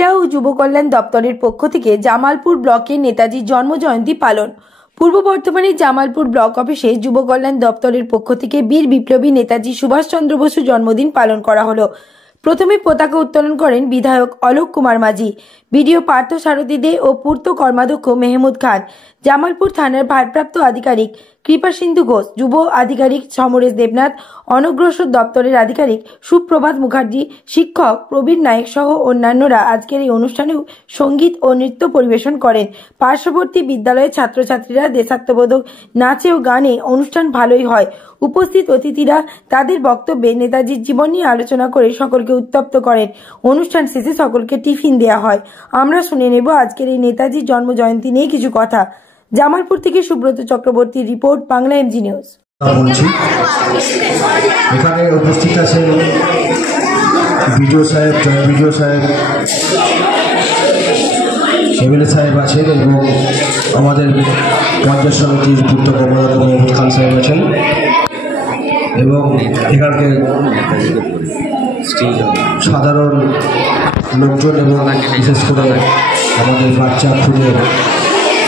ক্রীড়া ও যুব কল্যাণ দপ্তরের পক্ষ থেকে জামালপুর ব্লকে নেতাজির জন্মজয়ন্তী পালন। পূর্ব বর্ধমানের জামালপুর ব্লক অফিসে যুব কল্যাণ দপ্তরের পক্ষ থেকে বীর বিপ্লবী নেতাজি সুভাষচন্দ্র বসুর জন্মদিন পালন করা হলো। প্রথমে পতাকা উত্তোলন করেন বিধায়ক অলোক কুমার মাঝি, বিডিও পার্থ সারথী দে ও পূর্ত কর্মাধ্যক্ষ মেহমুদ খান, জামালপুর থানার ভারপ্রাপ্ত আধিকারিক কৃপা সিন্ধু ঘোষ, যুব আধিকারিক সমরেশ দেবনাথ, অনগ্রসর দপ্তরের আধিকারিক সুপ্রভাত মুখার্জি, শিক্ষক প্রবীর নায়ক সহ অন্যান্যরা আজকের এই অনুষ্ঠানে সঙ্গীত ও নৃত্য পরিবেশন করেন। পার্শ্ববর্তী বিদ্যালয়ের ছাত্রছাত্রীরা দেশাত্মবোধক নাচে ও গানে অনুষ্ঠান ভালোই হয়। উপস্থিত অতিথিরা তাদের বক্তব্যে নেতাজির জীবন নিয়ে আলোচনা করে সকলকে উত্তপ্ত করেন। অনুষ্ঠান শেষে সকলকে টিফিন দেওয়া হয়। আমরা শুনে নেব আজকের এই নেতাজির জন্মজয়ন্তী নিয়ে কিছু কথা। জামালপুর থেকে সুব্রত চক্রবর্তীর রিপোর্ট, বাংলা এমজি নিউজ। এখানে উপস্থিত আছেন বিডিও সাহেব, জয়েন্ট বিডিও সাহেব, এমএলএ সাহেব আছেন এবং আমাদের পঞ্চায়েত সমিতির পূর্ত কর্মাধ্যক্ষ মেহমুদ খান সাহেব আছেন এবং এখানকার সাধারণ লোকজন এবং বিশেষ করে আমাদের বাচ্চা খুদের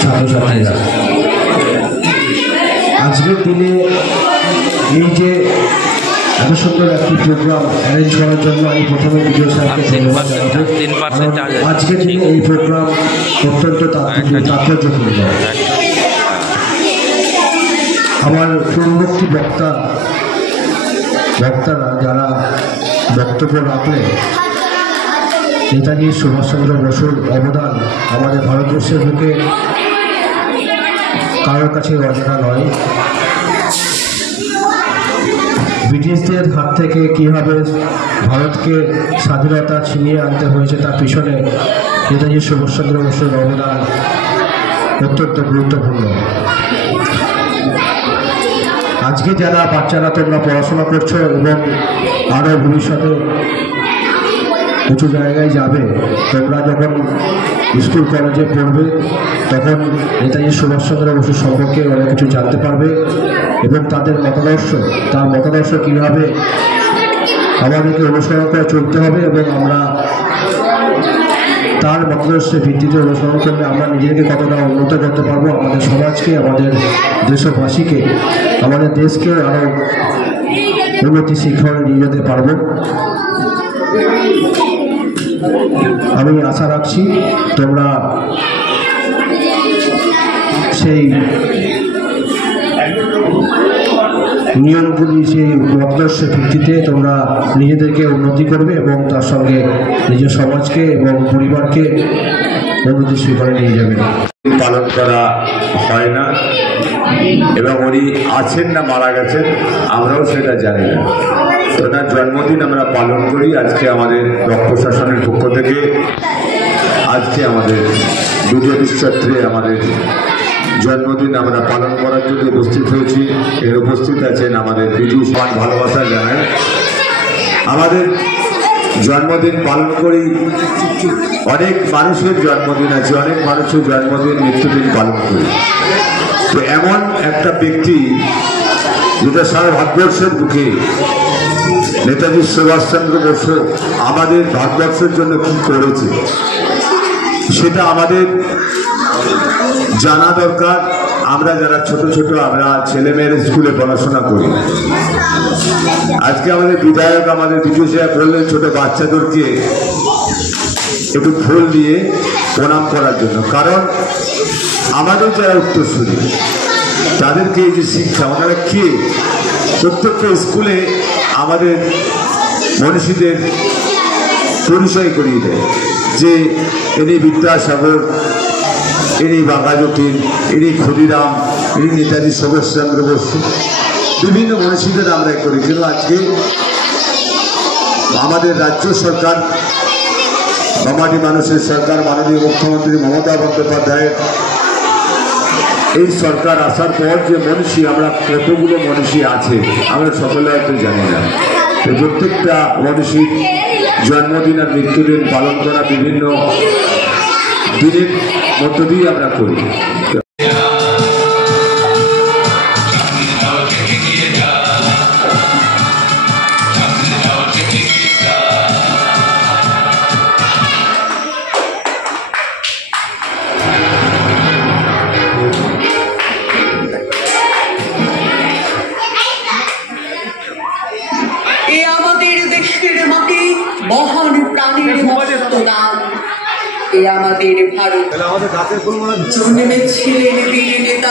ছাত্রছাত্রীরা। আজকের দিনে এই যে এত সুন্দর একটি প্রোগ্রাম অ্যারেঞ্জ করার জন্য আমি প্রথমে বিডিও সাহেবকে ধন্যবাদ জানাবো। আজকের দিনে এই প্রোগ্রাম অত্যন্ত তাৎপর্যপূর্ণ। আমার পূর্ববর্তী বক্তারা যারা বক্তব্য রাখলেন, নেতাজি সুভাষচন্দ্র বসুর অবদান আমাদের ভারতবর্ষের বুকে কারোর কাছে অজানা নয়। ব্রিটিশদের হাত থেকে কীভাবে ভারতকে স্বাধীনতা ছিনিয়ে আনতে হয়েছে তার পিছনে নেতাজি সুভাষচন্দ্র বসুর অবদান অত্যন্ত গুরুত্বপূর্ণ। আজকে যারা বাচ্চারা তোমরা পড়াশোনা করছো এবং আরও ভবিষ্যতে উঁচু জায়গায় যাবে, তোমরা যখন স্কুল কলেজে পড়বে তখন নেতাজি সুভাষচন্দ্র বসু সম্পর্কে অনেক কিছু জানতে পারবে এবং তার মতাদর্শ কীভাবে আমাদেরকে অনুসরণ করে চলতে হবে এবং আমরা তার মতাদর্শের ভিত্তিতে অনুসরণ করলে আমরা নিজেকে কতটা উন্নত করতে পারবো, আমাদের সমাজকে, আমাদের দেশবাসীকে, আমাদের দেশকে আরও উন্নতি শিক্ষায় নিয়ে যেতে পারবো। আমি আশা রাখছি তোমরা সেই নিয়মগুলি, সেই মতাদর্শের ভিত্তিতে তোমরা নিজেদেরকে উন্নতি করবে এবং তার সঙ্গে নিজের সমাজকে এবং পরিবারকে উন্নতি শিখরে নিয়ে যাবে। পালন করা হয় না এবং উনি আছেন না মারা গেছেন আমরাও সেটা জানি না। ওনার জন্মদিন আমরা পালন করি। আজকে আমাদের ব্লক প্রশাসনের পক্ষ থেকে আজকে আমাদের বিজয় বিশ্বাত্রে আমাদের জন্মদিন আমরা পালন করার জন্য উপস্থিত হয়েছি। এর উপস্থিত আছেন আমাদের বিজু সমান ভালোবাসা জানায়। আমাদের জন্মদিন পালন করি, অনেক মানুষের জন্মদিন আছে, অনেক মানুষের জন্মদিন মৃত্যুদিন পালন করি। তো এমন একটা ব্যক্তি যেটা সারা ভারতবর্ষের বুকে নেতাজি সুভাষচন্দ্র বসু আমাদের ভারতবর্ষের জন্য কি করেছে সেটা আমাদের জানা দরকার। আমরা যারা ছোট আমরা ছেলেমেয়ের স্কুলে পড়াশোনা করি, আজকে আমাদের বিধায়ক আমাদের বিজু সাহেব বললেন ছোট বাচ্চাদেরকে একটু ফুল দিয়ে প্রণাম করার জন্য, কারণ আমাদের যারা উত্তরসূরি তাদেরকে এই যে শিক্ষা, ওনারা কে প্রত্যেকটা স্কুলে আমাদের মনীষীদের পরিচয় করিয়ে দেয় যে ইনি বিদ্যাসাগর, ইনি বাঘাযতীন, ইনি ক্ষুদিরাম, ইনি নেতাজি সুভাষচন্দ্র বসু, বিভিন্ন মনীষীদের আমরা করি। কিন্তু আজকে আমাদের রাজ্য সরকার, মামাটি মানুষের সরকার, মাননীয় মুখ্যমন্ত্রী মমতা বন্দ্যোপাধ্যায়ের এই সরকার আসার পর যে মনীষী, আমরা কতগুলো মনীষী আছে আমরা সকলে হয়তো জানি না। প্রত্যেকটা মনীষীর জন্মদিন আর মৃত্যুদিন পালন করা বিভিন্ন দিনের মধ্য দিয়ে আমরা করি। এ আমাদের দেশের মাটি, মহান প্রাণীর মহত্বদান। এ আমাদের ভারত, জন্মেছিলেন বীর নেতা।